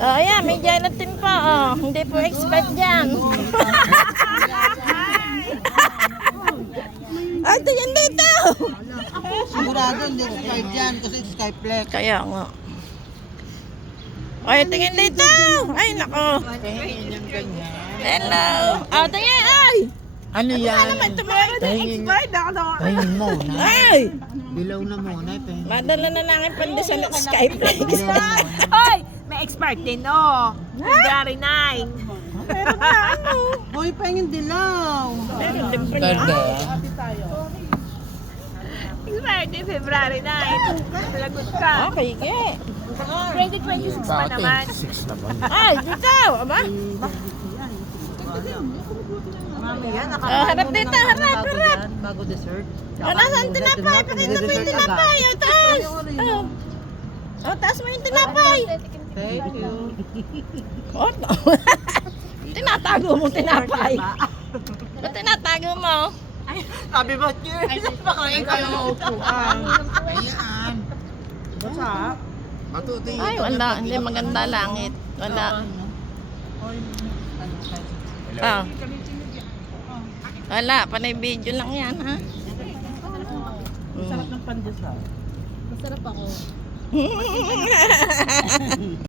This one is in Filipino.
Oh, ayan, may gelatin pa. Oh. Hindi po expired dyan. Ay, tingin dito. Sigurado hindi Skype dyan kasi Skyplex. Kaya nga. Ay, tingin dito. Ay, nako. Tingin yung ganyan. Hello. Oh, tingin. Ay. Ano yan? Ano naman ito? Tingin mo na. Ay. Bilaw na muna. Tingin. Madala na lang yung pandesal at Skype. Oy! May expert din, oh. February 9. Hoy, pahingin dilaw. Meron din pala. Expert din, February 9. Lagot ka. Okay, ge. 2026 pa naman. Ay, dito. Aba. Oh, harap dito, harap. Bago dessert. Oh, nasaan tinapay? Pakita mo yung tinapay. Oh, taas. Oh. Oh, taas mo yung tinapay. Thank you. Oh, no. Tinatago mo tinapay. Ba't tinatago mo? Sabi ba, cheers? Pakain kayo upuan. Ayan. Basa. Matuti. Ay, wala. Hindi maganda langit. Wala. Oh. Wala. Panay video lang yan, ha? Sarap ng pandesal. Masarap ako.